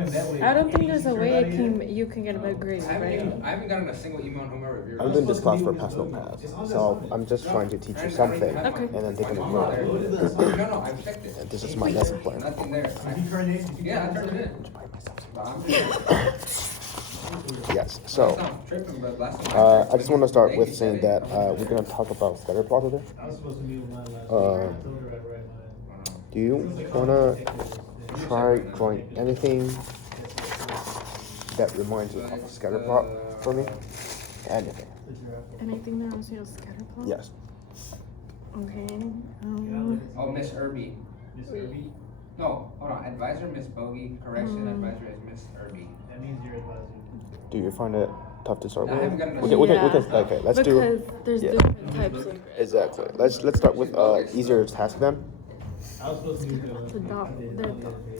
I don't think there's a way you can get a bad grade, I right? haven't gotten a single email on whomever review. I'm doing this class for pass no pass, so I'm just trying to teach you something, Okay. and then they're gonna learn. No, I've checked it. And this is my lesson plan. Nothing there. Yeah, I turned it in. Yes. So I just want to start with saying that we're gonna talk about scatter plot today. Do you wanna try drawing anything that reminds you of a scatter plot for me? Anything. Anything that reminds you of scatter plot? Yes. Okay. Oh, Miss Irby. Miss Irby? No, hold on. Advisor, Miss Bogey. Correction, advisor is Miss Irby. That means you're advisor. Do you find it tough to start I haven't gotten with? a Okay, let's do. Because there's different types of Exactly. Let's start with easier task then. the dot.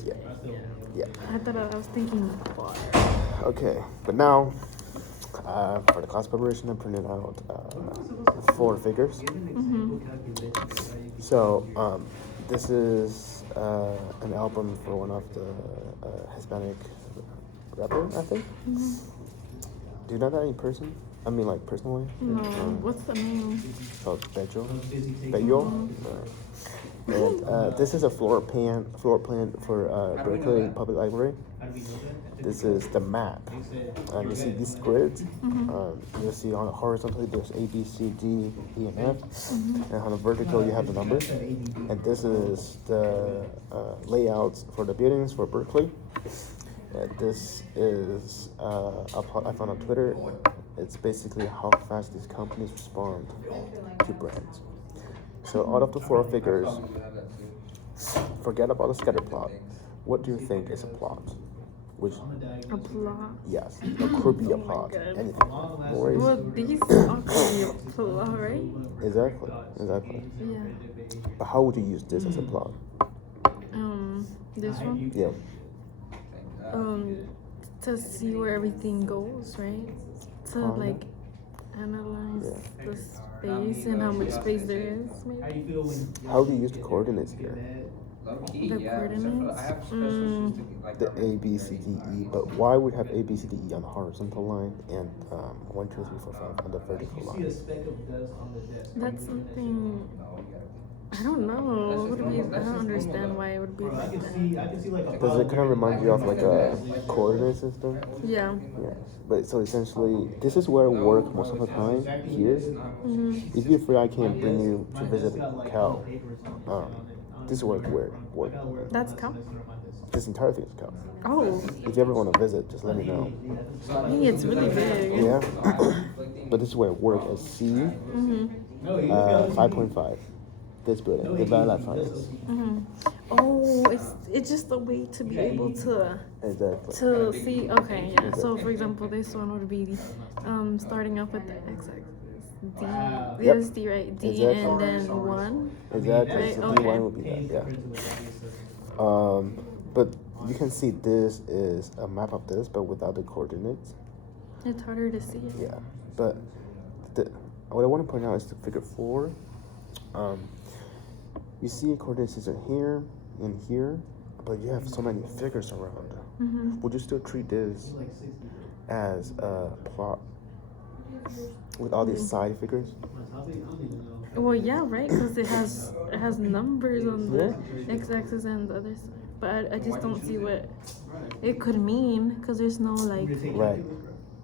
Yeah. Yeah. I thought I was thinking water. Okay, but now for the class preparation, I printed out 4 figures. So this is an album for one of the Hispanic rapper, I think. Do you know that in person? I mean, like personally? No. What's the name? Called Bello. And this is a floor plan for Berkeley Public Library. This is the map. You see these grids. You'll see on the horizontally there's A, B, C, D, E, and F. And on the vertical you have the numbers. And this is the layouts for the buildings for Berkeley. This is a plot I found on Twitter. It's basically how fast these companies respond to brands. So out of the 4 figures, forget about the scatter plot. What do you think is a plot? Which? A plot. Yes, it could be a plot. Anything. No worries. Well, these are could be a plot, right? Exactly. Yeah. But how would you use this as a plot? This one. Yeah. To see where everything goes, right? To like analyze the space and how much space there is, maybe. How do you use the coordinates here? The coordinates? The A, B, C, D, E. But why would have A, B, C, D, E on the horizontal line and 1, 2, 3, 4, 5 on the vertical line? That's something. I don't know. What would be? I don't understand why it would be like that. Does it kind of remind you of like a coordinate system? Yeah. Yeah. But so essentially, this is where I work most of the time here. If you're free, I can bring you to visit Cal. This is where I work. That's Cal? This entire thing is Cal. Oh. If you ever want to visit, just let me know. Hey, it's really big. Yeah. But this is where I work at C. 5.5. This building, the Life Sciences. Oh, it's just a way to be able to to see. Okay, yeah. So for example, this one would be starting off with the x-axis, D. Yep. It's D, right? D Exactly. and then 1. Exactly. Right? So Okay. D1 would be that. Yeah. But you can see this is a map of this, but without the coordinates. It's harder to see. Yeah. But what I want to point out is the figure 4. You see coordinate system here and here, but you have so many figures around. Would you still treat this as a plot with all these side figures? Well, yeah, right, because it has numbers on the x-axis and the other side. But I just don't see what it could mean because there's no like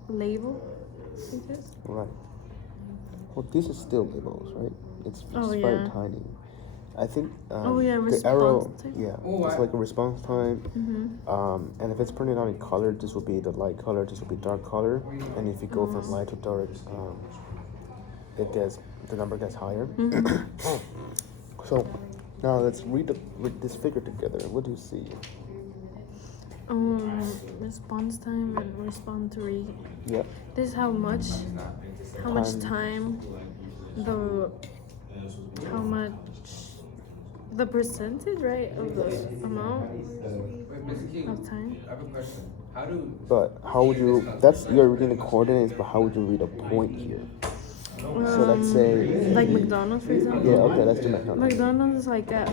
label. I guess. Right. Well, this is still labels, right? It's Oh, very yeah. tiny. I think response the arrow, time? it's like a response time. And if it's printed out in color, this will be the light color, this will be dark color. And if you go from light to dark, the number gets higher. So now let's read this figure together. What do you see? Response time and respond to rate. Yep. This is how much time the percentage, right, of the amount of time. I have a question. But how would you? You're reading the coordinates, but how would you read a point here? So let's say like McDonald's, for example. Yeah, okay, let's do McDonald's. McDonald's is like at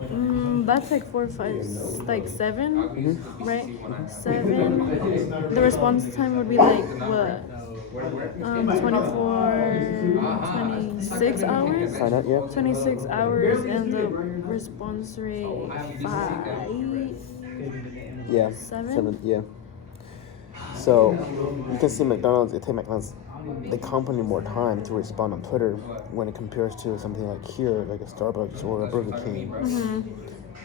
That's like 4, 5, like 7, Mm-hmm. right? 7. The response time would be like what? 24, 26 hours. Find out, yeah. 26 hours, and the response rate 5, Yeah. 7. Yeah. So you can see McDonald's. It takes McDonald's the company more time to respond on Twitter when it compares to something like here, like a Starbucks or a Burger King,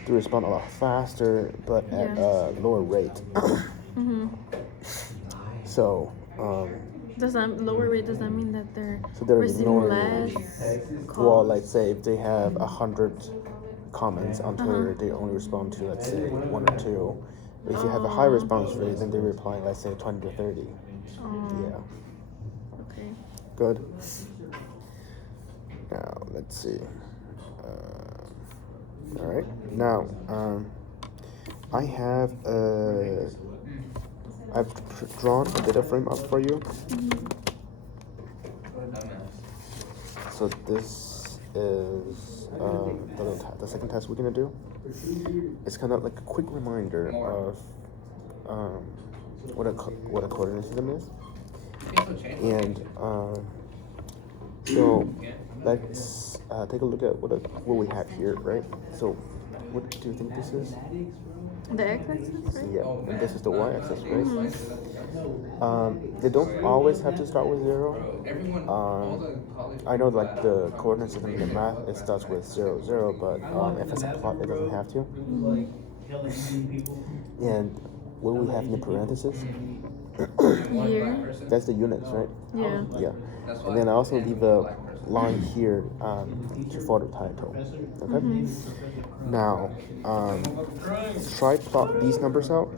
to respond a lot faster, but at a lower rate. So. Does that lower rate? Does that mean that they're So they're receiving ignoring. less calls? Well, like say if they have 100 comments on Twitter, they only respond to let's say 1 or 2. But if you have a high response rate, then they reply let's say 20 to 30. Yeah. Okay. Good. Now let's see. All right. Now I've drawn a data frame up for you. So this is the second test we're gonna do. It's kind of like a quick reminder of what a coordinate system is, and so let's take a look at what we have here, right? So what do you think this is? The x-axis, right? Yeah, and this is the y-axis, right? They don't always have to start with 0. I know like the coordinate system in math, it starts with 0, 0, but if it's a plot, it doesn't have to. And what we have in the parentheses? Year. That's the units, right? Yeah. Yeah. And then I also leave a line here to follow the title. Okay? Now, try plot these numbers out.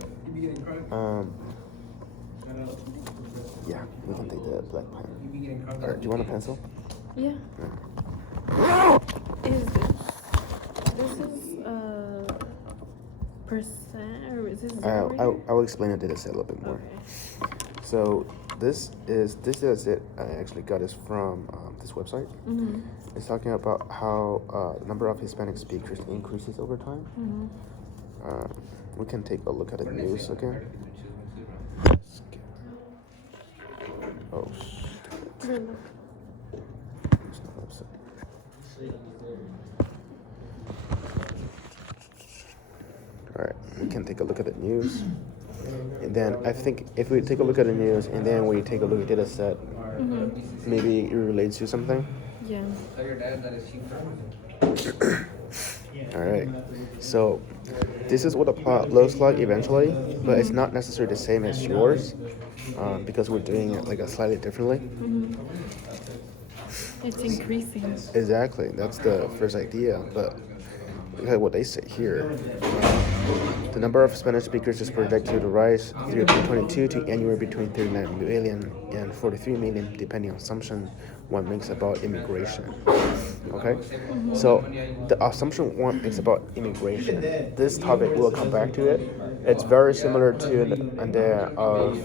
Yeah, we can take the black pen. Alright, do you want a pencil? Yeah. Is this is percent, or is this zero? I will explain the data set a little bit more. Okay. So this data set I actually got is from this website. It's talking about how the number of Hispanic speakers increases over time. We can take a look at the news again. Oh shit. Really? There's no website. Alright, we can take a look at the news. And then I think if we take a look at the news and then we take a look at the data set, maybe it relates to something. Yeah. Alright, so this is what a plot looks like eventually, but it's not necessarily the same as yours because we're doing it like a slightly differently. It's increasing. Exactly, that's the first idea, but look at what they say here. The number of Spanish speakers is projected to rise through 2022 to anywhere between 39 million and 43 million, depending on assumption one makes about immigration. Okay, so the assumption one is about immigration. This topic we'll come back to it. It's very similar to the idea of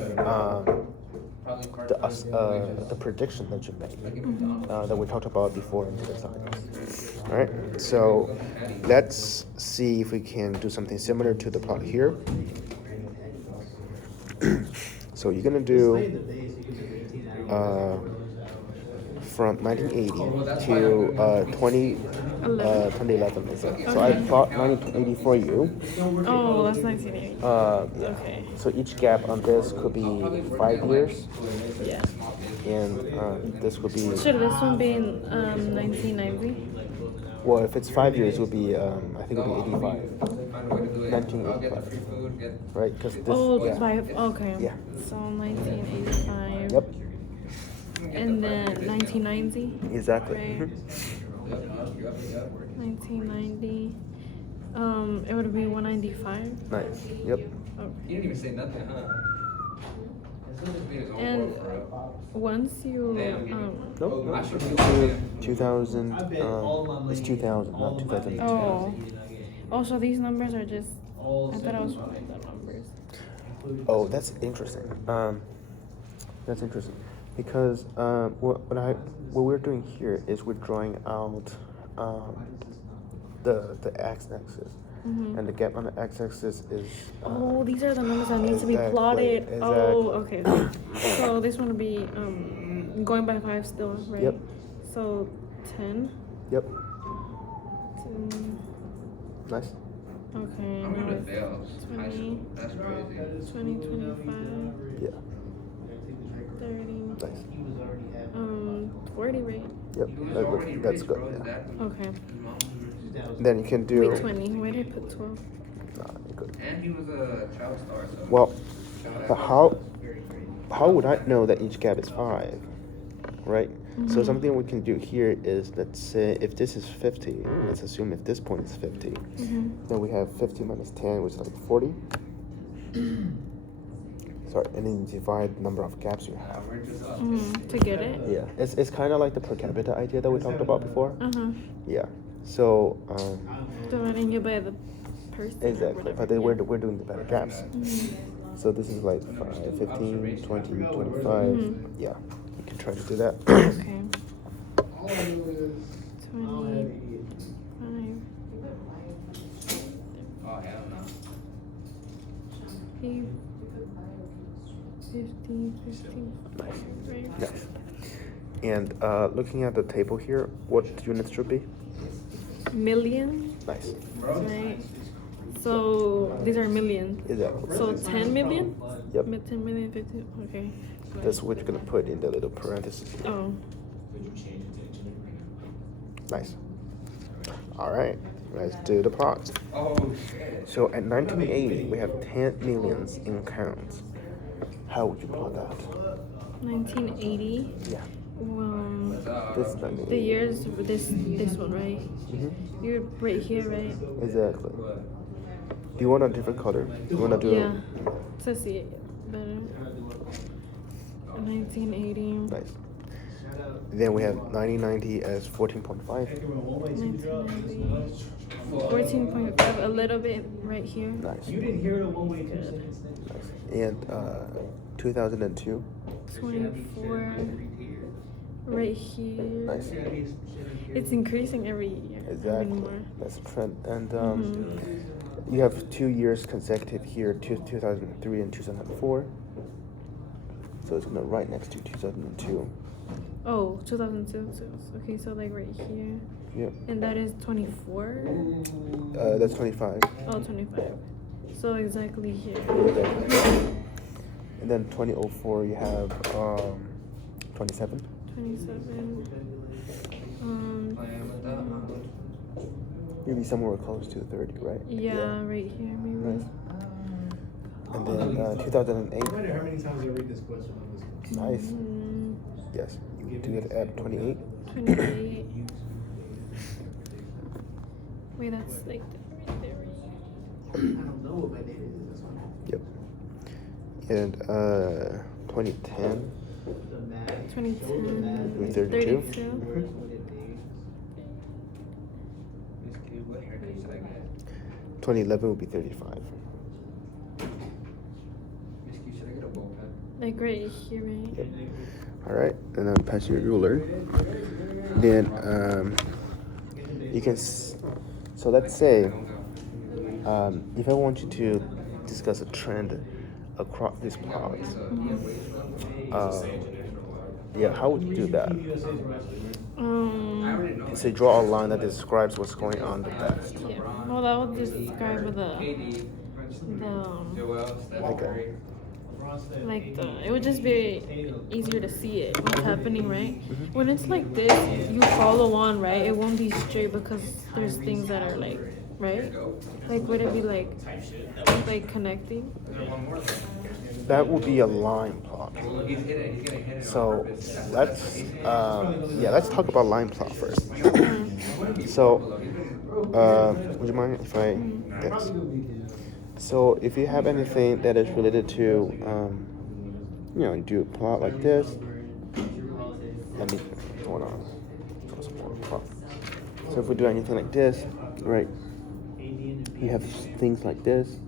the prediction that you make that we talked about before in data science. All right, so let's see if we can do something similar to the plot here. So you're gonna do from 1980 to 2011. Is it? So I plot 1980 for you. Oh, that's 1980. Yeah. Okay. So each gap on this could be 5 years, Yeah. and this would be. Should this one be in 1990? Well, if it's 5 years, it would be I think it would be 85. 1985. Right? Because this. Oh, Yeah. okay. Yeah. So 1985. Yep. And then 1990. Exactly. Right. 1990. It would be 195. Nice. Yep. Okay. You didn't even say nothing, huh? And once you Nope. 2000. It's 2000, not 2010. oh, so these numbers are just. I thought I was writing the numbers. Oh, that's interesting. That's interesting because what we're doing here is we're drawing out the x-axis, and the gap on the x-axis is. Oh, these are the numbers that need to be exactly, plotted. exactly. Oh, okay. So this one would be going by 5 still, right? Yep. So 10. Yep. 10. Nice. Okay. I'm Now gonna it's fail. 20, That's crazy. 20, 25, Yeah. 30. Nice. 40, right? Yep. That's good. Yeah. Okay. Then you can do. Wait, 20. Where did I put 12? Nah, you're good. And he was a child star, so. Well, but how would I know that each gap is 5, right? So something we can do here is, let's say if this is 50, let's assume if this point is 50, then we have 50 minus 10, which is like 40. Sorry, and then you divide the number of gaps you have. To get it? Yeah, it's kind of like the per capita idea that we talked about before. Yeah. So Dividing it by the person. exactly, but then we're doing the better gaps. So this is like 5, 15, 20, 25. Yeah, you can try to do that. Okay. 25. Oh, hell no. 50, 15. Right. Yes. And looking at the table here, what units should be? Million, Nice. right? So these are millions. Exactly. So 10 million? Yep. 10 million, 50. Okay. That's what you're gonna put in the little parentheses. Oh. Nice. All right. Let's do the plots. Oh, shit. So at 1980, we have 10 millions in counts. How would you plot that? 1980. Yeah. Well, This is the 1980. years this one, right? You're right here, right? Exactly. Do you want a different color? Do you want to do? Yeah. To see it better. 1980. Nice. Then we have 1990 as 14.5. 1990. 14.5. A little bit right here. Nice. You didn't hear the one-way ticket. Nice. And 2002. 24. Right here. Nice. It's increasing every year. Every Exactly. more. That's a trend. And you have 2 years consecutive here, 2003 and 2004. So it's gonna right next to 2002. Oh, 2002. Okay, so like right here. Yep. And that is 24? That's 25. Oh, 25. So exactly here. Exactly. And then 2004 you have 27. 27. Maybe somewhere close to 30, right? Yeah, right here maybe. Nice. And then 2008. No matter how many times I read this question on this one. Nice. Yes. You do it at 28. 28. Wait, that's like right there. I don't know what my date is this one. Yep. And 2010. 2010. 32. 32. Miss Kid, what haircut should I get? 2011 would be 35. Miss Kid, should I get a bowl cut? Like right here, right? Yep. All right, and then pass your ruler. Then you can. So let's say if I want you to discuss a trend across these plots, yeah, how would you do that? Say draw a line that describes what's going on the best. Yeah. Well, that would describe it would just be easier to see it what's happening, right? When it's like this, you follow on, right? It won't be straight because there's things that are like, right? Like would it be like connecting? That would be a line plot. So let's let's talk about line plot first. So would you mind if I yes. So if you have anything that is related to you do a plot like this. Let me hold on. So if we do anything like this, right? You have things like this,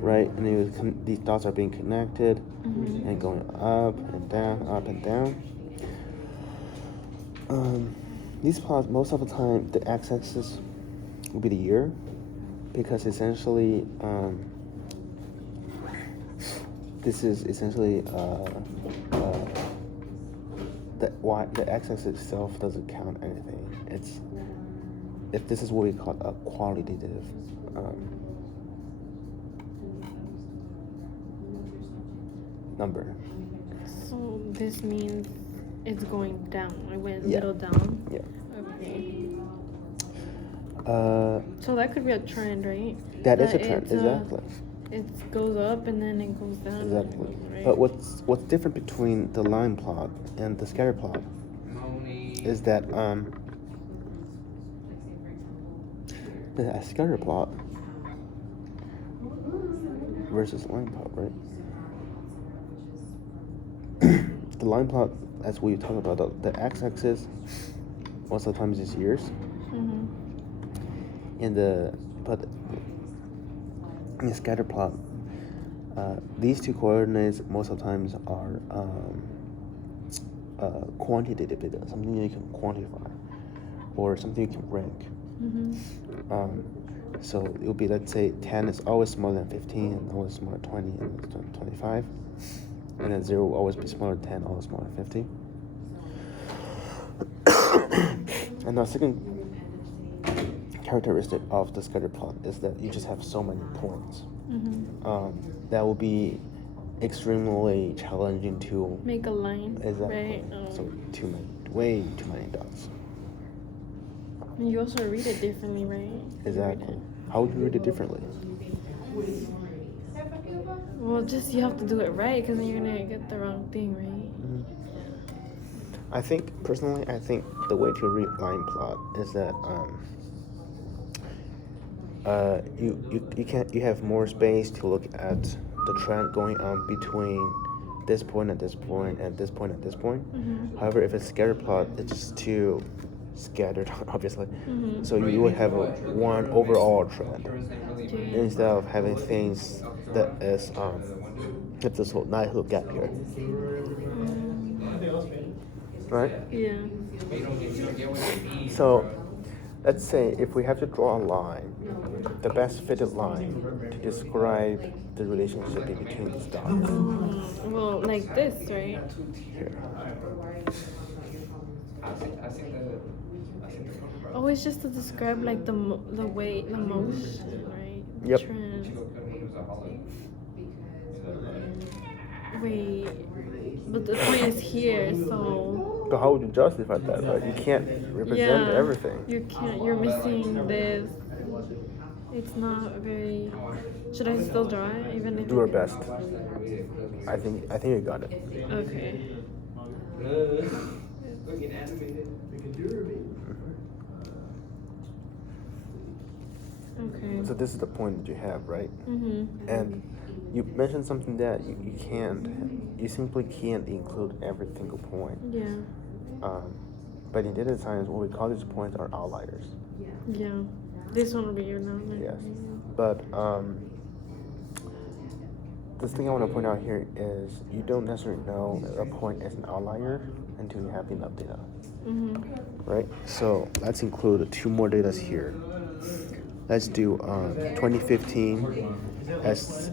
right? And these dots are being connected and going up and down, up and down. These plots, most of the time, the x-axis will be the year, because essentially this is essentially the x-axis itself doesn't count anything. It's if this is what we call a qualitative number. So this means it's going down. I went a Yeah. little down. Yeah. Okay. Uh, So that could be a trend, right? that is a That trend, it's, exactly. It goes up and then it goes down. Exactly. Right? But what's different between the line plot and the scatter plot is that the scatter plot versus line plot, right? The line plot, as we talk about, the x-axis most of the times is years, Mm-hmm. and but in the scatter plot, these two coordinates most of the times are quantitative data, something you can quantify, or something you can rank. Mm-hmm. So it will be, let's say 10 is always smaller than 15, and always smaller than 20, and 25. And then 0 will always be smaller than 10, always smaller than 50. And the second characteristic of the scatter plot is that you just have so many points. Mm-hmm. That will be extremely challenging to Make a line. exactly. Right. So way too many dots. And you also read it differently, right? Exactly. How would you read it differently? Well, just you have to do it right, because then you're gonna get the wrong thing, right? I think personally, the way to read line plot is that you have more space to look at the trend going on between this point and this point and this point and this point. Mm-hmm. However, if it's scatter plot, it's just too scattered, obviously. Mm-hmm. So you would have one overall trend Okay. instead of having things that is it's this whole nice little gap here, right? Yeah. So let's say if we have to draw a line, the best fitted line to describe the relationship between these dots. Well, like this, right? Here. Oh, it's just to describe like the way, the motion, right? Yep. Trend. Wait, but the point is here, so. But how would you justify that, right? You can't represent everything. You can't. You're missing this. It's not very. Should I still draw it, even if? Do our best. I think you got it. Okay. Okay. So this is the point that you have, right? Mhm. And you mentioned something that you simply can't include every single point. Yeah. But in data science, what we call these points are outliers. Yeah. This one will be your number. Yes. But this thing I want to point out here is you don't necessarily know a point is an outlier until you have enough data. Mhm. Right? So let's include 2 more data here. Let's do 2015 as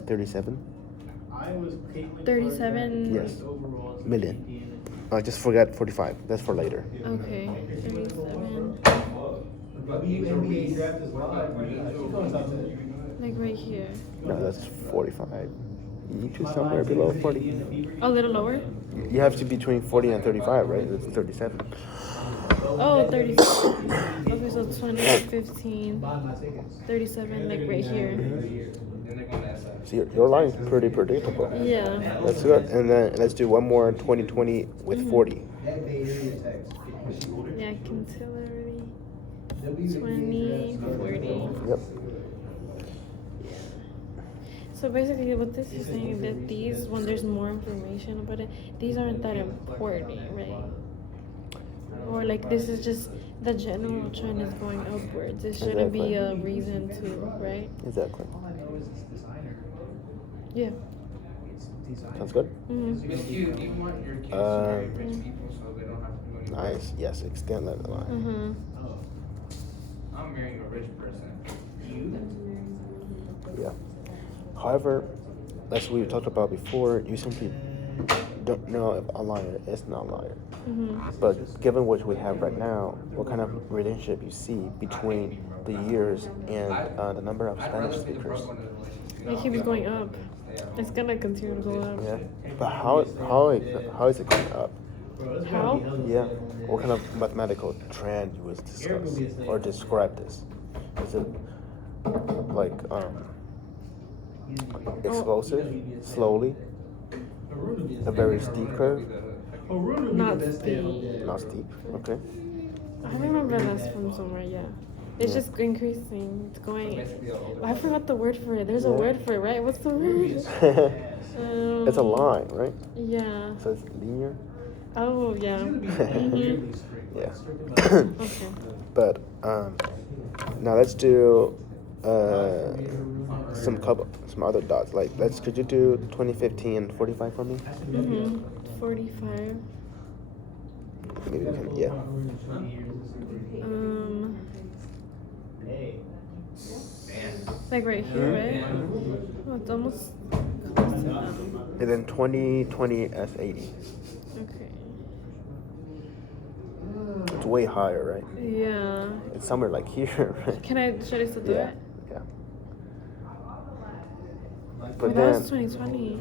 37. 37. Yes. Million. Just forget 45. That's for later. Okay. 37. Like right here. No, that's 45. You need to somewhere below 40. A little lower? You have to be between 40 and 35, right? That's 37. Oh, 37. Okay, so 2015. 37, like right here. So your line is pretty predictable. Yeah. That's good. And then let's do one more 2020 with 40. Yeah, I can tell already. 20, 40. Yep. So basically what this is saying is that these, when there's more information about it, these aren't that important, right? Or like this is just the general trend is going upwards. It shouldn't be a reason to, right? Exactly. Yeah. Sounds good? Mm-hmm. Nice. Yes, extend that line. Mm-hmm. marrying a rich person. Yeah. However, as we talked about before, you simply don't know if a liar is not a liar. But given what we have right now, what kind of relationship you see between the years and the number of Spanish speakers? It keeps going up. It's gonna continue to go up. Yeah. But how is it going up? How? Yeah. What kind of mathematical trend you would discuss or describe this? Is it like explosive, slowly, a very steep curve? Not steep. Not steep. Okay. I remember this from somewhere. Yeah. It's Yeah. just increasing. It's going. I forgot the word for it. There's a word for it, right? What's the word? It's a line, right? Yeah. So it's linear. Oh yeah. Mhm. Yeah. Okay. But now let's do some other dots. Like could you do 2015 and 45 for me? 45. Maybe we can. Yeah. Like right here, right? Oh, it's almost close to that. And then 2020 as 80. Okay. It's way higher, right? Yeah. It's somewhere like here, right? Should I still do Yeah. it? Yeah. But But that was then, 2020.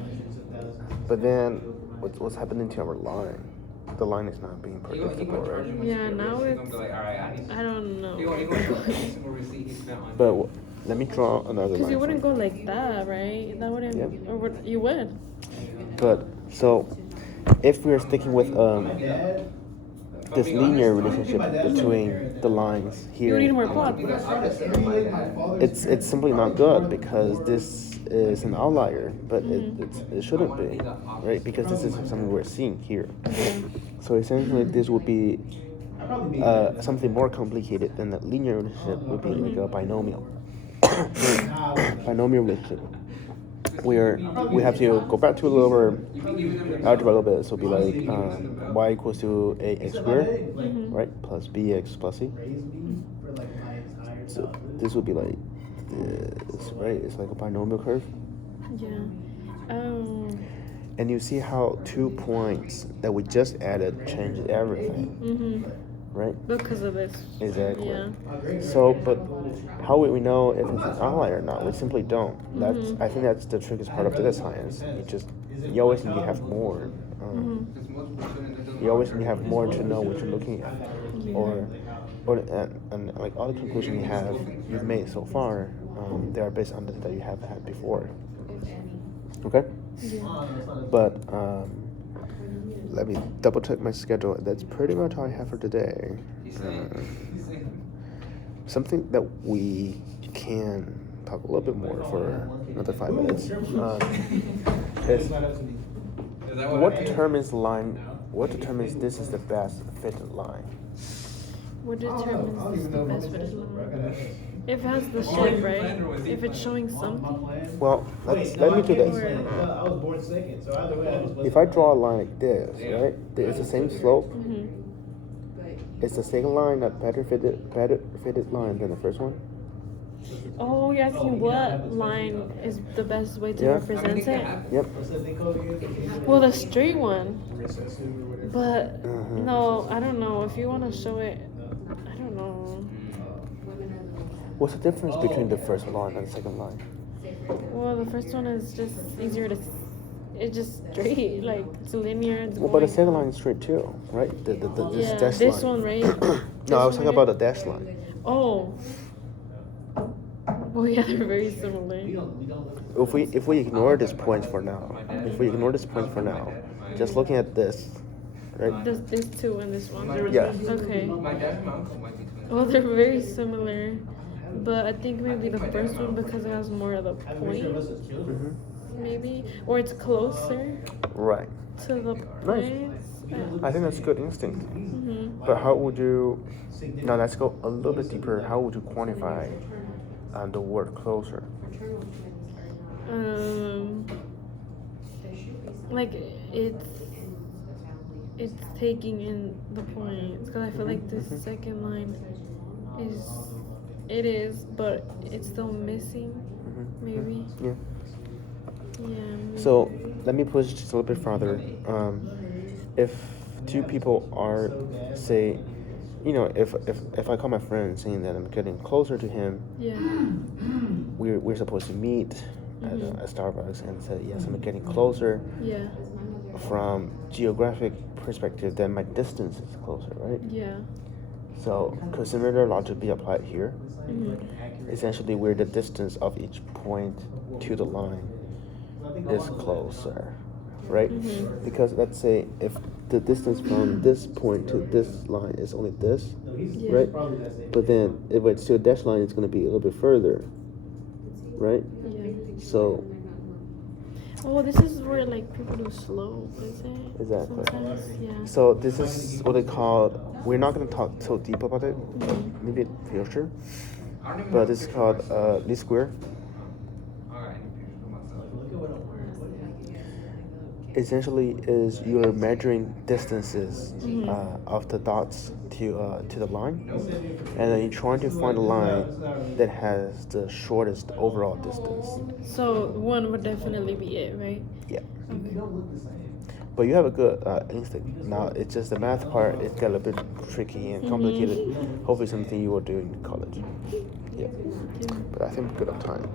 what's happening to our line? The line is not being predictable, right? Yeah, now He's it's. gonna be like, alright, I need I don't know. He gonna show every single receipt he spent on. But let me draw another Because line. you for wouldn't you. go like that, right? That wouldn't. Yeah. Or would, you would. But so, if we're sticking with this linear relationship between the lines You here, need more plots. it's simply not good because this is an outlier, but it shouldn't be, right? Because this is something we're seeing here. So essentially, this would be something more complicated than the linear relationship would be like a binomial. Binomial relationship, where we have to go back to a lower algebra a little bit. So it'll be like y equals to ax squared, right, plus bx plus c. So this would be like this, right? It's like a binomial curve. Yeah. Oh. And you see how 2 points that we just added changes everything, right? Because of this. Exactly. Yeah. So, but how would we know if it's an outlier or not? We simply don't. I think that's the trickiest part of data science. You always need to have more. You always need to have more to know what you're looking at, and like all the conclusions you've made so far, they are based on data that you have had before. Okay. Yeah. But let me double check my schedule. That's pretty much all I have for today. Something that we can talk a little bit more for another 5 minutes is what determines this is the best fitted line? What determines the best fit line? If it has the shape, right? If it's showing something. Well, let me do this. I was born second, so either way I was. If I draw a line like this, right? It's the same slope. Is the second line a better fitted line than the first one? Oh, you're asking what line is the best way to represent it? Yep. Well, the straight one. But no, I don't know. If you want to show it, I don't know. What's the difference between the first line and the second line? Well, the first one is just easier to. It's just straight, like it's linear. It's Well, but the going. second line is straight too, right? Yeah, dash this line. one, right? No, I was This talking one, about right? the dash line. Oh. Well, yeah, they're very similar. If we ignore this point for now, just looking at this, right? This two and this one. Yeah. Okay. My dad and my uncle might be twins. Well, they're very similar, but I think maybe the first one because it has more of the points, maybe, or it's closer Right. to the Nice. points. I think that's good instinct. But how would you? Now let's go a little bit deeper. How would you quantify the word closer? Like it's taking in the points because I feel like this second line is It is, but it's still missing. Maybe. Yeah. Yeah. Maybe. So let me push just a little bit farther. If two people are, say, if I call my friend saying that I'm getting closer to him, Yeah. we're supposed to meet at a Starbucks and say yes, I'm getting closer. Yeah. From geographic perspective, then my distance is closer, right? Yeah. So could similar logic be applied here? Mm-hmm. Essentially, where the distance of each point to the line is closer, right? Mm-hmm. Because let's say if the distance from this point to this line is only this, Yeah. right? But then if it's to a dash line, it's going to be a little bit further, right? Yeah. So Oh, this is where like people do slow, is it? exactly. Sometimes, yeah. So this is what they call. We're not going to talk so deep about it, maybe in the future. I don't even But know this is if called it's- least square. Alright, I need pictures for myself. Look at what I'm wearing. Essentially, is you're measuring distances of the dots to the line, and then you're trying to find a line that has the shortest overall distance. So one would definitely be it, right? Yeah. Okay. But you have a good instinct. Now it's just the math part. It got a bit tricky and complicated. Hopefully, something you will do in college. Yeah. But I think we're good on time.